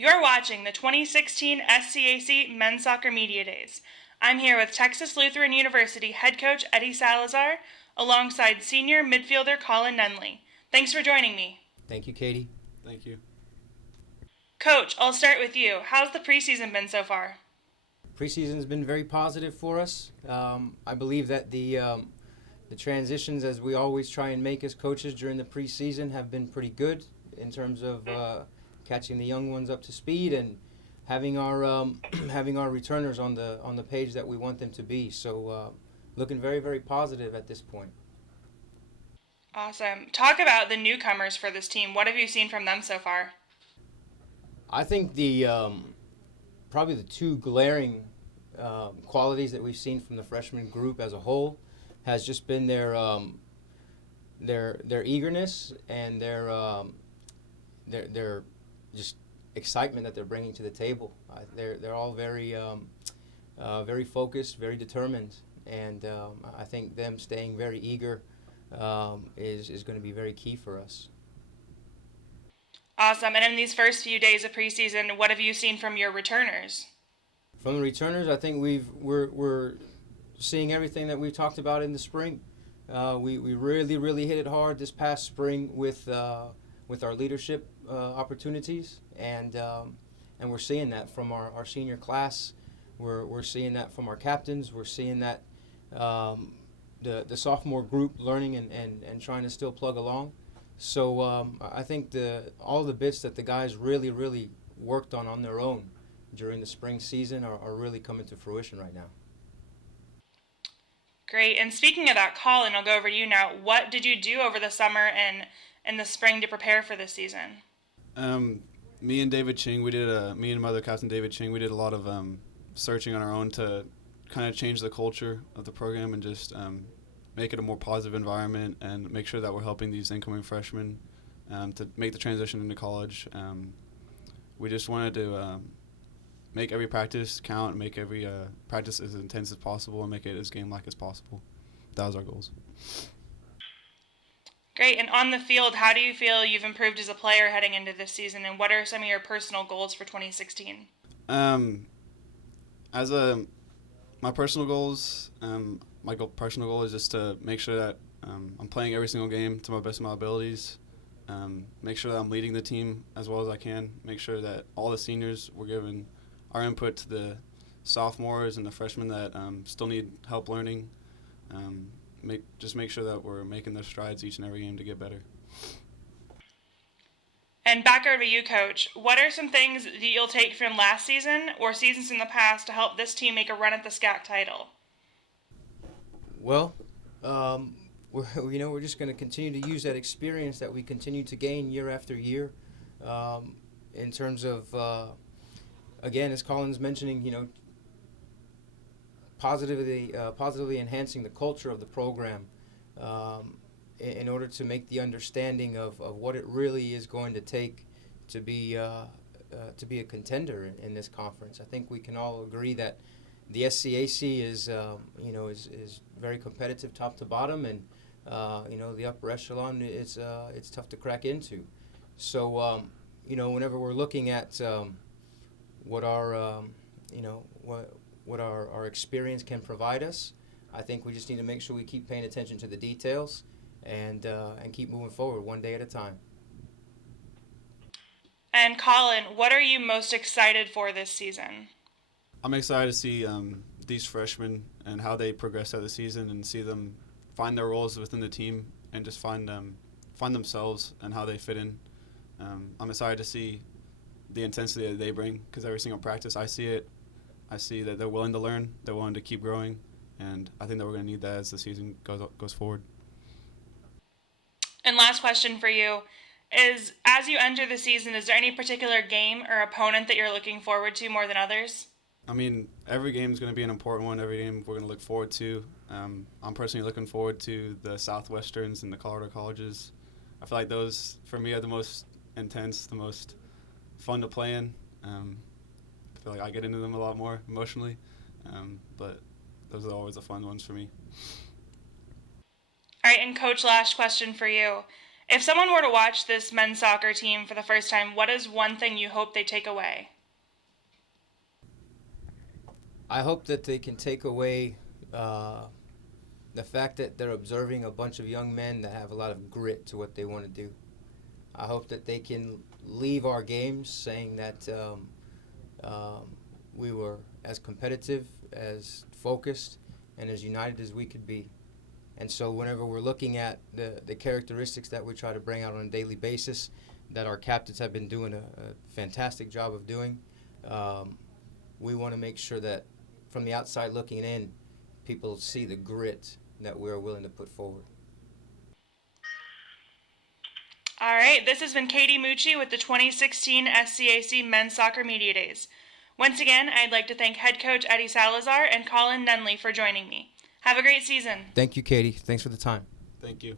You're watching the 2016 SCAC Men's Soccer Media Days. I'm here with Texas Lutheran University head coach Eddie Salazar, alongside senior midfielder Colin Nunley. Thanks for joining me. Thank you, Katie. Thank you. Coach, I'll start with you. How's the preseason been so far? Preseason has been very positive for us. I believe that the transitions, as we always try and make as coaches during the preseason, have been pretty good in terms of catching the young ones up to speed and having our having our returners on the page that we want them to be. So looking very, very positive at this point. Awesome. Talk about the newcomers for this team. What have you seen from them so far? I think the probably the two glaring qualities that we've seen from the freshman group as a whole has just been their eagerness and their just excitement that they're bringing to the table. They're all very very focused, very determined, and I think them staying very eager is going to be very key for us. Awesome. And in these first few days of preseason, what have you seen from your returners? From the returners, I think we're seeing everything that we've talked about in the spring. We really hit it hard this past spring with our leadership opportunities, and we're seeing that from our senior class. We're seeing that from our captains. We're seeing that the sophomore group learning and trying to still plug along. So I think all the bits that the guys really worked on their own during the spring season are really coming to fruition right now. Great. And speaking of that, Colin, I'll go over to you now. What did you do over the summer and in the spring to prepare for this season? Me and David Ching, me and my other captain David Ching, we did a lot of searching on our own to kind of change the culture of the program and just make it a more positive environment and make sure that we're helping these incoming freshmen to make the transition into college. We just wanted to make every practice count, make every practice as intense as possible, and make it as game-like as possible. That was our goals. Great. And on the field, how do you feel you've improved as a player heading into this season, and what are some of your personal goals for 2016? My personal goals, personal goal is just to make sure that I'm playing every single game to my best of my abilities, make sure that I'm leading the team as well as I can, make sure that all the seniors were given our input to the sophomores and the freshmen that still need help learning, make sure that we're making those strides each and every game to get better. And back over to you, Coach. What are some things that you'll take from last season or seasons in the past to help this team make a run at the SCAC title? Well, we're just going to continue to use that experience that we continue to gain year after year, in terms of, again, as Colin's mentioning, positively enhancing the culture of the program, in order to make the understanding of what it really is going to take to be a contender in this conference. I think we can all agree that the SCAC is very competitive top to bottom, and the upper echelon it's tough to crack into. So whenever we're looking at what our what our experience can provide us, I think we just need to make sure we keep paying attention to the details and keep moving forward one day at a time. And Colin, what are you most excited for this season? I'm excited to see these freshmen and how they progress throughout the season and see them find their roles within the team and just find themselves and how they fit in. I'm excited to see the intensity that they bring, because every single practice I see it. I see that they're willing to learn, they're willing to keep growing, and I think that we're going to need that as the season goes forward. And last question for you is, as you enter the season, is there any particular game or opponent that you're looking forward to more than others? I mean, every game is going to be an important one. Every game we're going to look forward to. I'm personally looking forward to the Southwesterns and the Colorado Colleges. I feel like those, for me, are the most intense, the most fun to play in. I feel like I get into them a lot more emotionally, but those are always the fun ones for me. All right, and Coach, last question for you. If someone were to watch this men's soccer team for the first time, what is one thing you hope they take away? I hope that they can take away the fact that they're observing a bunch of young men that have a lot of grit to what they want to do. I hope that they can leave our games saying that we were as competitive, as focused, and as united as we could be. And so whenever we're looking at the characteristics that we try to bring out on a daily basis, that our captains have been doing a fantastic job of doing, we want to make sure that from the outside looking in, people see the grit that we're willing to put forward. All right, this has been Katie Mucci with the 2016 SCAC Men's Soccer Media Days. Once again, I'd like to thank head coach Eddie Salazar and Colin Nunley for joining me. Have a great season. Thank you, Katie. Thanks for the time. Thank you.